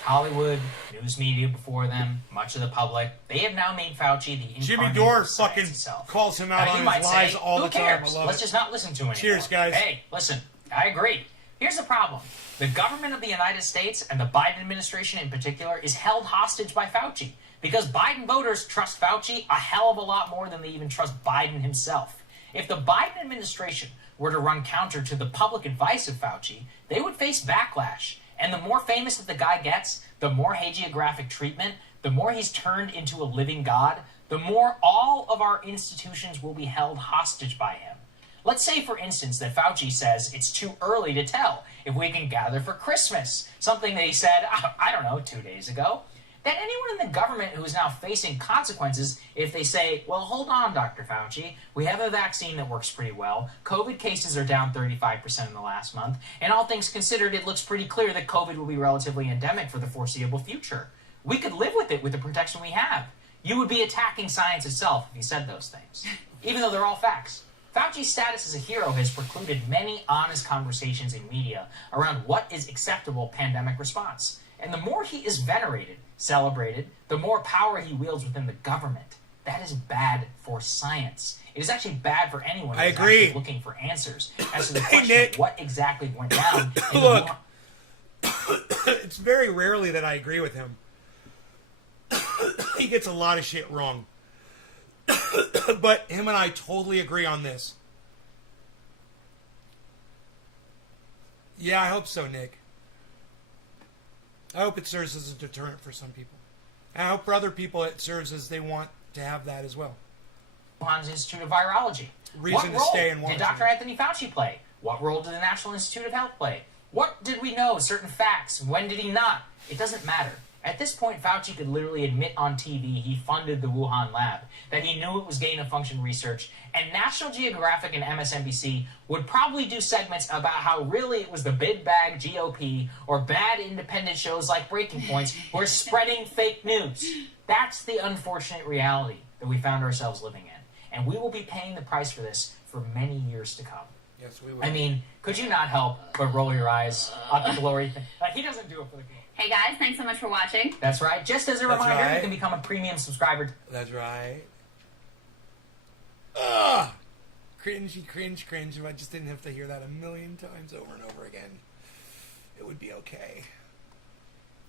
Hollywood, news media before them, much of the public, they have now made Fauci the Jimmy incarnate Dore of science fucking itself. calls him out Now, on you his might lies say, all who the time. cares? I love Let's it. just not listen to him anymore. Cheers, guys. Hey, listen, I agree. Here's the problem. The government of the United States, and the Biden administration in particular, is held hostage by Fauci. Because Biden voters trust Fauci a hell of a lot more than they even trust Biden himself. If the Biden administration were to run counter to the public advice of Fauci, they would face backlash. And the more famous that the guy gets, the more hagiographic treatment, the more he's turned into a living god, the more all of our institutions will be held hostage by him. Let's say, for instance, that Fauci says it's too early to tell if we can gather for Christmas, something that he said, I don't know, 2 days ago. That anyone in the government who is now facing consequences if they say, well, hold on, Dr. Fauci, we have a vaccine that works pretty well, COVID cases are down 35% in the last month, and all things considered, it looks pretty clear that COVID will be relatively endemic for the foreseeable future. We could live with it with the protection we have. You would be attacking science itself if you said those things, even though they're all facts. Fauci's status as a hero has precluded many honest conversations in media around what is acceptable pandemic response. And the more he is venerated, celebrated, the more power he wields within the government. That is bad for science. It is actually bad for anyone who is actually looking for answers as to the question of what exactly went down. Look, it's very rarely that I agree with him. He gets a lot of shit wrong. But him and I totally agree on this. Yeah, I hope so, Nick. I hope it serves as a deterrent for some people. I hope for other people it serves as they want to have that as well. Wuhan's Institute of Virology. Reason to stay in What role did Washington. Dr. Anthony Fauci play? What role did the National Institute of Health play? What did we know? Certain facts. When did he not? It doesn't matter. At this point, Fauci could literally admit on TV he funded the Wuhan lab, that he knew it was gain-of-function research, and National Geographic and MSNBC would probably do segments about how really it was the big bag GOP or bad independent shows like Breaking Points who are spreading fake news. That's the unfortunate reality that we found ourselves living in, and we will be paying the price for this for many years to come. Yes, we will. I mean, could you not help but roll your eyes at the glory thing? He doesn't do it for the glory. Hey guys, thanks so much for watching. That's right. Just as a That's reminder, right. you can become a premium subscriber. That's right. Ugh! Cringy, cringe, cringe. If I just didn't have to hear that a million times over and over again, it would be okay.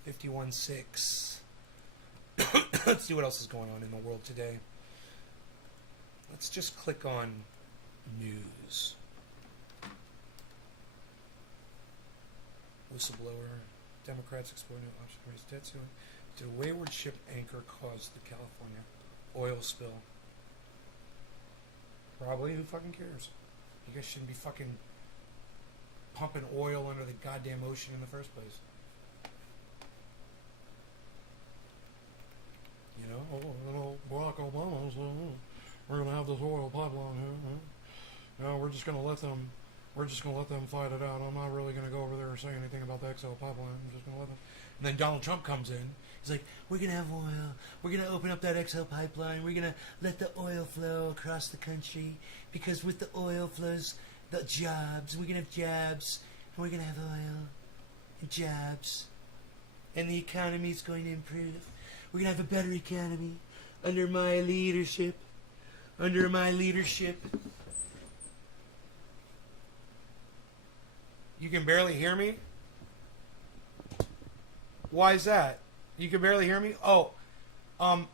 51.6. Let's see what else is going on in the world today. Let's just click on news. Whistleblower. Democrats explore new option to raise debt ceiling. Did a wayward ship anchor cause the California oil spill? Probably. Who fucking cares? You guys shouldn't be fucking pumping oil under the goddamn ocean in the first place. You know, Barack Obama's, we're gonna have this oil pipeline here. No, we're just gonna let them fight it out. I'm not really gonna go over there and say anything about the XL pipeline. I'm just gonna let them. And then Donald Trump comes in. He's like, we're gonna have oil. We're gonna open up that XL pipeline. We're gonna let the oil flow across the country because with the oil flows the jobs. We're gonna have jobs, and we're gonna have oil and jobs, and the economy's going to improve. We're gonna have a better economy under my leadership. Under my leadership. You can barely hear me? Why is that? You can barely hear me? Oh,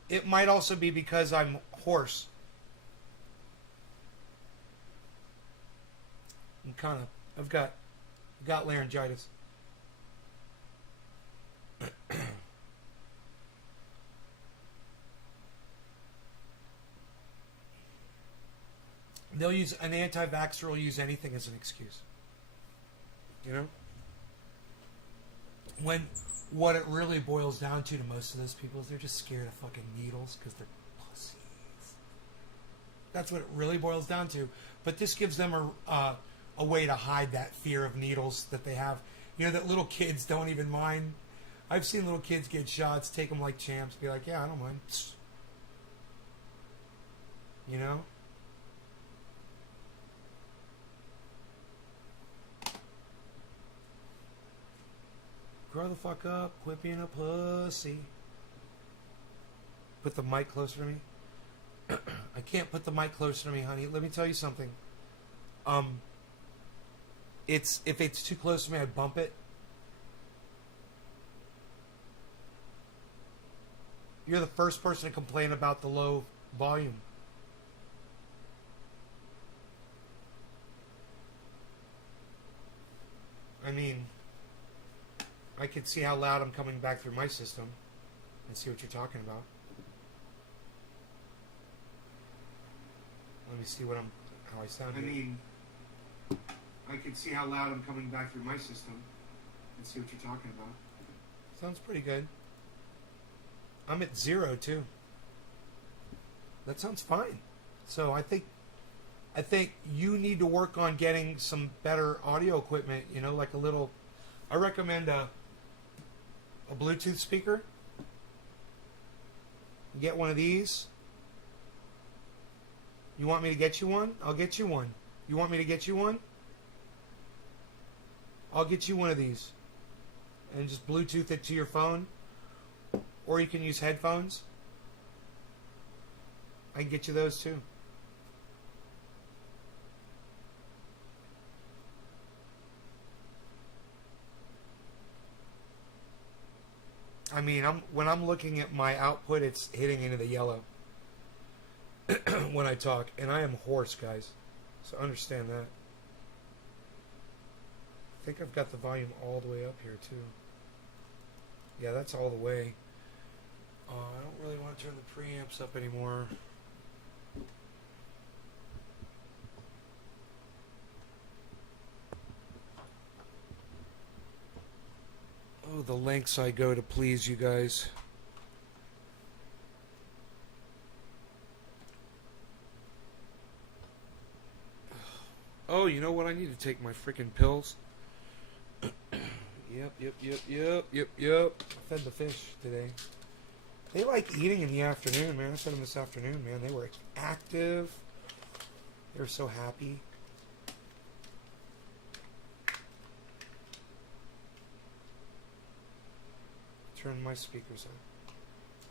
it might also be because I'm hoarse. I've got laryngitis. They'll use an anti-vaxxer will use anything as an excuse. You know? When what it really boils down to most of those people is they're just scared of fucking needles because they're pussies. That's what it really boils down to. But this gives them a way to hide that fear of needles that they have. You know, that little kids don't even mind. I've seen little kids get shots, take them like champs, be like, yeah, I don't mind. You know? Grow the fuck up. Quit being a pussy. Put the mic closer to me. I can't put the mic closer to me, honey. Let me tell you something. If it's too close to me, I bump it. You're the first person to complain about the low volume. I mean, I can see how loud I'm coming back through my system and see what you're talking about. Let me see how I sound. I mean, I can see how loud I'm coming back through my system and see what you're talking about. Sounds pretty good. I'm at 0 too. That sounds fine. So I think you need to work on getting some better audio equipment. You know, like a little. I recommend a Bluetooth speaker. Get one of these. You want me to get you one? I'll get you one. You want me to get you one? I'll get you one of these. And just Bluetooth it to your phone. Or you can use headphones. I can get you those too. I mean, when I'm looking at my output, it's hitting into the yellow when I talk. And I am hoarse, guys. So understand that. I think I've got the volume all the way up here, too. Yeah, that's all the way. I don't really want to turn the preamps up anymore. Oh, the lengths I go to please you guys. Oh, you know what? I need to take my freaking pills. Yep. I fed the fish today. They like eating in the afternoon, man. I fed them this afternoon, man. They were active. They were so happy. Turn my speakers on.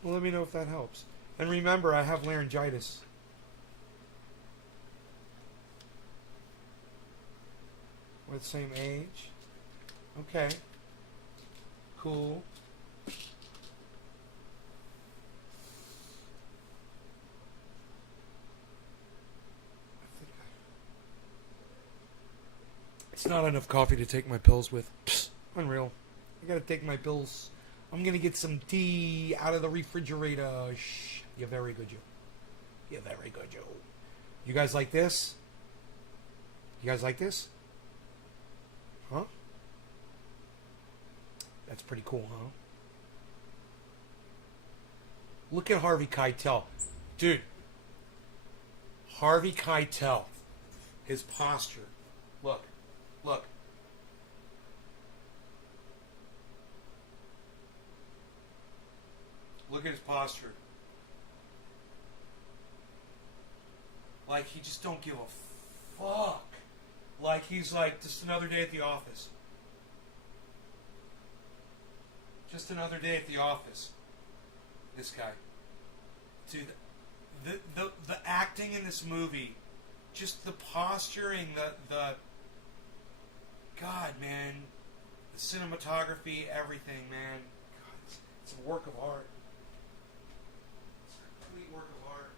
Well, let me know if that helps. And remember, I have laryngitis. We're the same age. Okay. Cool. It's not enough coffee to take my pills with. Psst, unreal. I gotta take my pills. I'm gonna get some tea out of the refrigerator. Shh. You're very good, Joe. You're very good, Joe. You guys like this? You guys like this? Huh? That's pretty cool, huh? Look at Harvey Keitel. Dude. Harvey Keitel. His posture. Look. Look. Look at his posture. Like, he just don't give a fuck. Like, he's like, just another day at the office. Just another day at the office. This guy. Dude, the acting in this movie, just the posturing, the God, man, the cinematography, everything, man. God, it's a work of art. It's a complete work of art.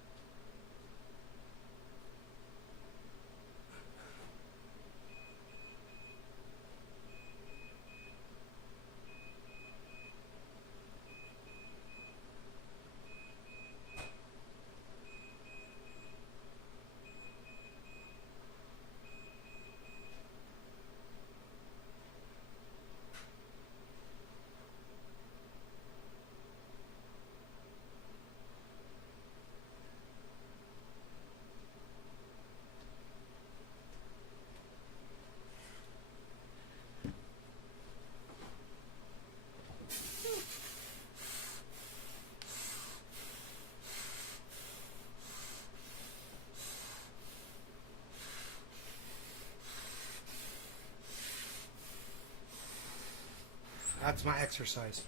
That's my exercise.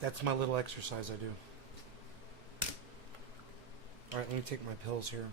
That's my little exercise I do. All right, let me take my pills here.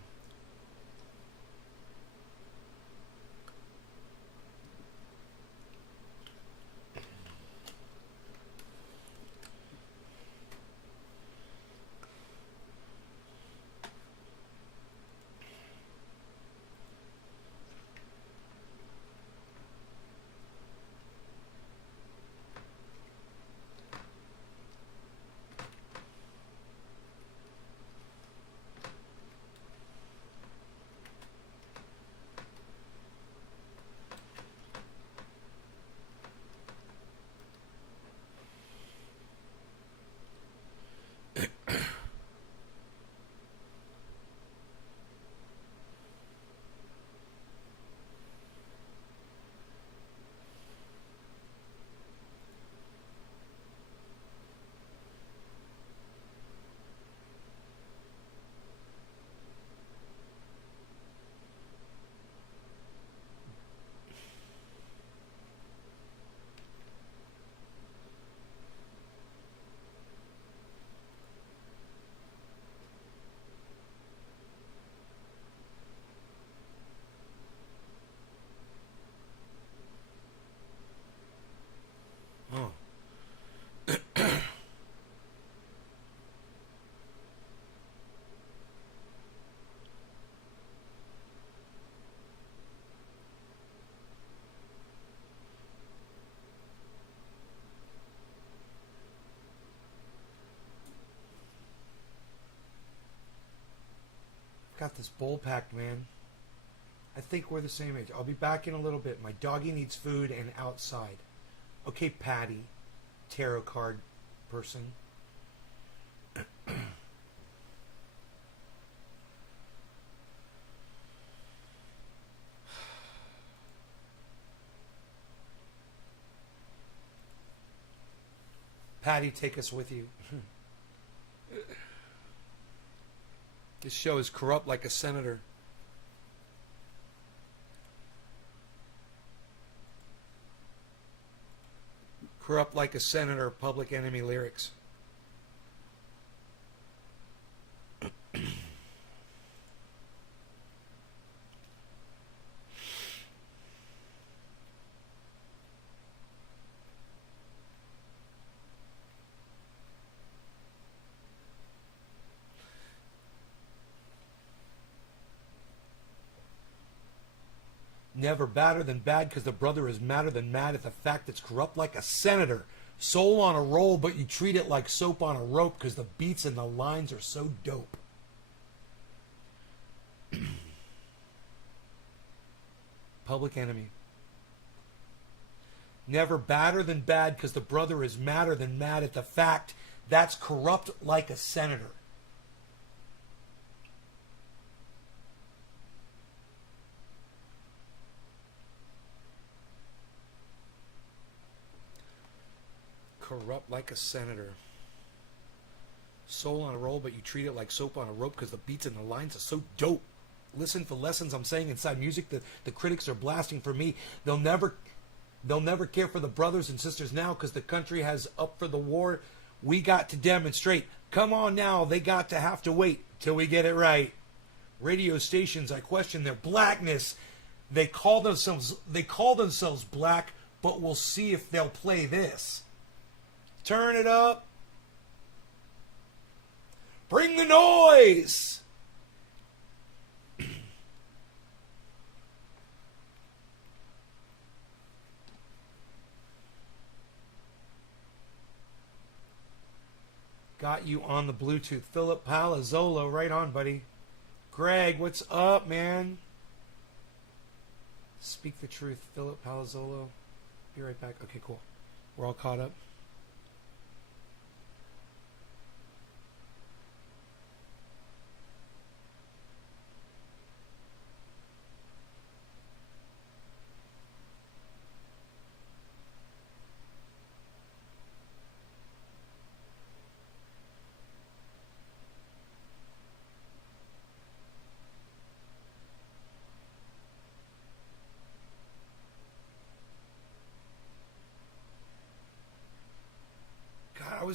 Oh. Got this bowl packed, man. I think we're the same age. I'll be back in a little bit. My doggy needs food and outside. Okay, Patty, tarot card person. Patty, take us with you. This show is corrupt like a senator. Corrupt like a senator, Public Enemy lyrics. Never badder than bad because the brother is madder than mad at the fact it's corrupt like a senator. Soul on a roll, but you treat it like soap on a rope because the beats and the lines are so dope. Public Enemy. Never badder than bad because the brother is madder than mad at the fact that's corrupt like a senator. Corrupt like a senator. Soul on a roll, but you treat it like soap on a rope because the beats and the lines are so dope. Listen for lessons I'm saying inside music that the critics are blasting for me. They'll never care for the brothers and sisters now because the country has up for the war. We got to demonstrate. Come on now, they got to have to wait till we get it right. Radio stations, I question their blackness. They call themselves black, but we'll see if they'll play this. Turn it up. Bring the noise. Got you on the Bluetooth. Philip Palazzolo, right on, buddy. Greg, what's up, man? Speak the truth, Philip Palazzolo. Be right back. Okay, cool. We're all caught up.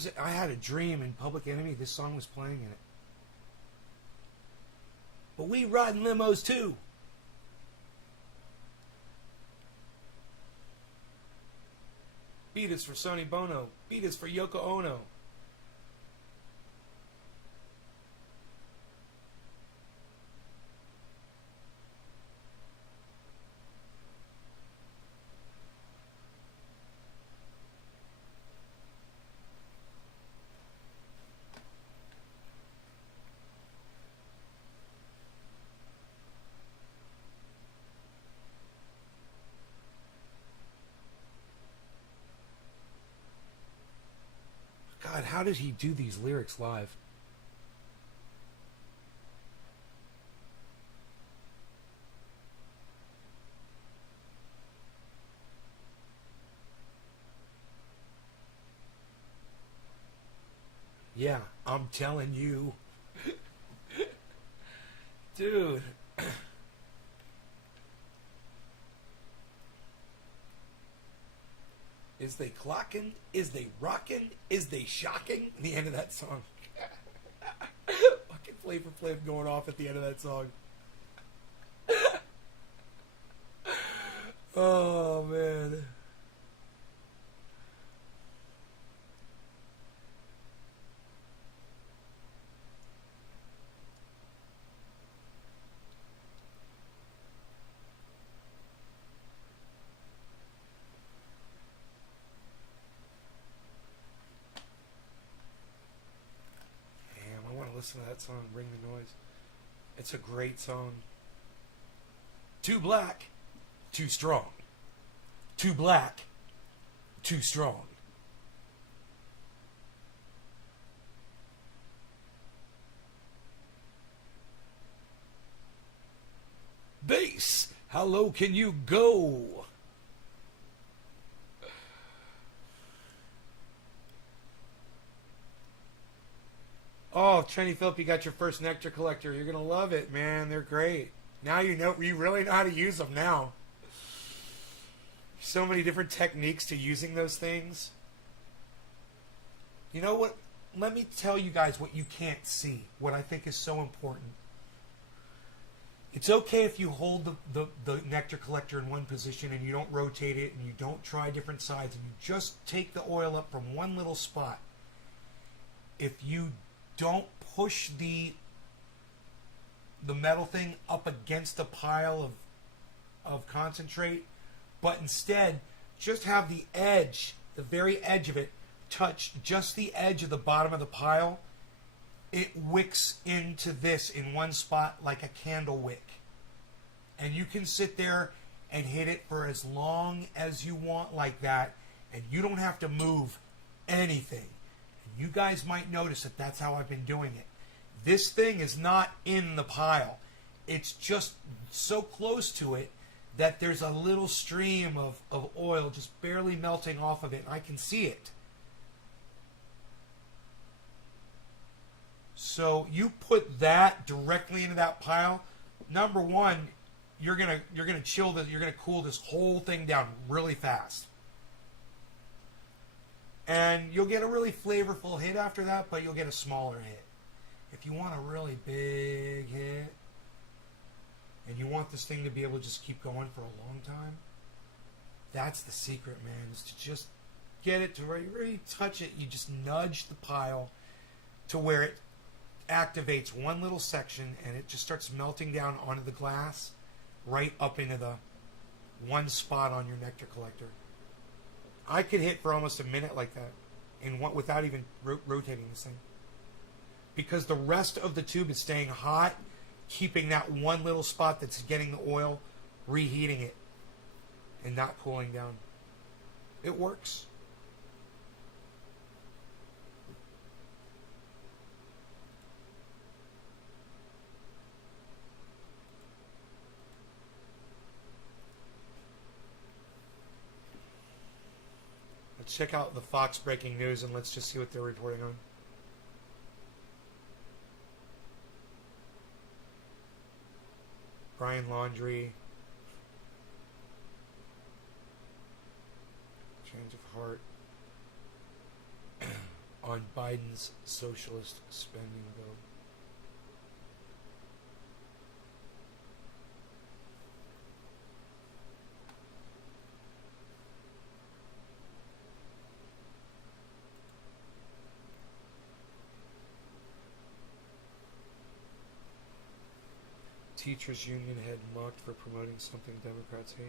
was it? I Had a Dream in Public Enemy. This song was playing in it. But we ride in limos too. Beat Us for Sonny Bono. Beat Us for Yoko Ono. God, how did he do these lyrics live? Yeah, I'm telling you. Dude. Is they clocking? Is they rocking? Is they shocking? The end of that song. Fucking Flavor Flav going off at the end of that song. Oh, man. Listen to that song, Bring the Noise. It's a great song. Too black, too strong. Too black, too strong. Bass, how low can you go? Oh, Trenny Phillip, you got your first nectar collector. You're going to love it, man. They're great. Now you really know how to use them now. So many different techniques to using those things. You know what? Let me tell you guys what you can't see, what I think is so important. It's okay if you hold the nectar collector in one position and you don't rotate it and you don't try different sides and you just take the oil up from one little spot. If you don't push the metal thing up against a pile of concentrate, but instead just have the edge, the very edge of it, touch just the edge of the bottom of the pile, it wicks into this in one spot like a candle wick. And you can sit there and hit it for as long as you want like that, and you don't have to move anything. You guys might notice that that's how I've been doing it. This thing is not in the pile. It's just so close to it that there's a little stream of oil just barely melting off of it. I can see it. So you put that directly into that pile. Number one, you're gonna chill this. You're gonna cool this whole thing down really fast. And you'll get a really flavorful hit after that, but you'll get a smaller hit. If you want a really big hit, and you want this thing to be able to just keep going for a long time, that's the secret, man, is to just get it to where you touch it, you just nudge the pile to where it activates one little section, and it just starts melting down onto the glass, right up into the one spot on your nectar collector. I could hit for almost a minute like that without even rotating this thing. Because the rest of the tube is staying hot, keeping that one little spot that's getting the oil, reheating it, and not cooling down. It works. Let's check out the Fox breaking news and let's just see what they're reporting on. Brian Laundrie. Change of heart. on Biden's socialist spending bill. Teachers union head mocked for promoting something Democrats hate.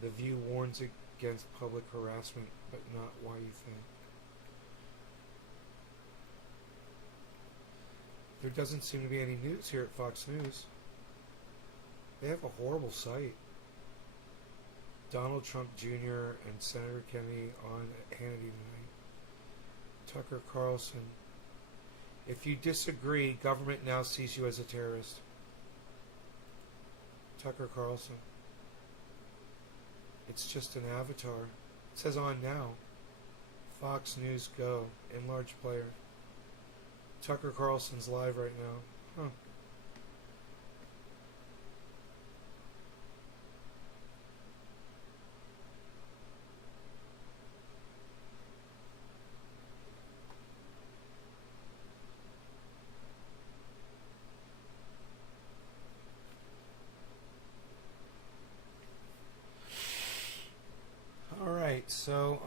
The View warns against public harassment, but not why you think. There doesn't seem to be any news here at Fox News. They have a horrible site. Donald Trump Jr. and Senator Kennedy on Hannity tonight. Tucker Carlson. If you disagree, government now sees you as a terrorist. Tucker Carlson. It's just an avatar. It says on now. Fox News Go. Enlarged player. Tucker Carlson's live right now. Huh. Alright, so,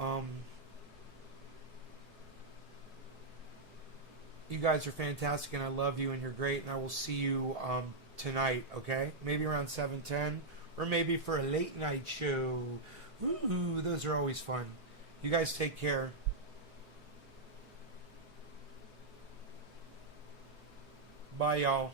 you guys are fantastic and I love you and you're great and I will see you, tonight, okay? Maybe around 7:10 or maybe for a late night show. Ooh, those are always fun. You guys take care. Bye, y'all.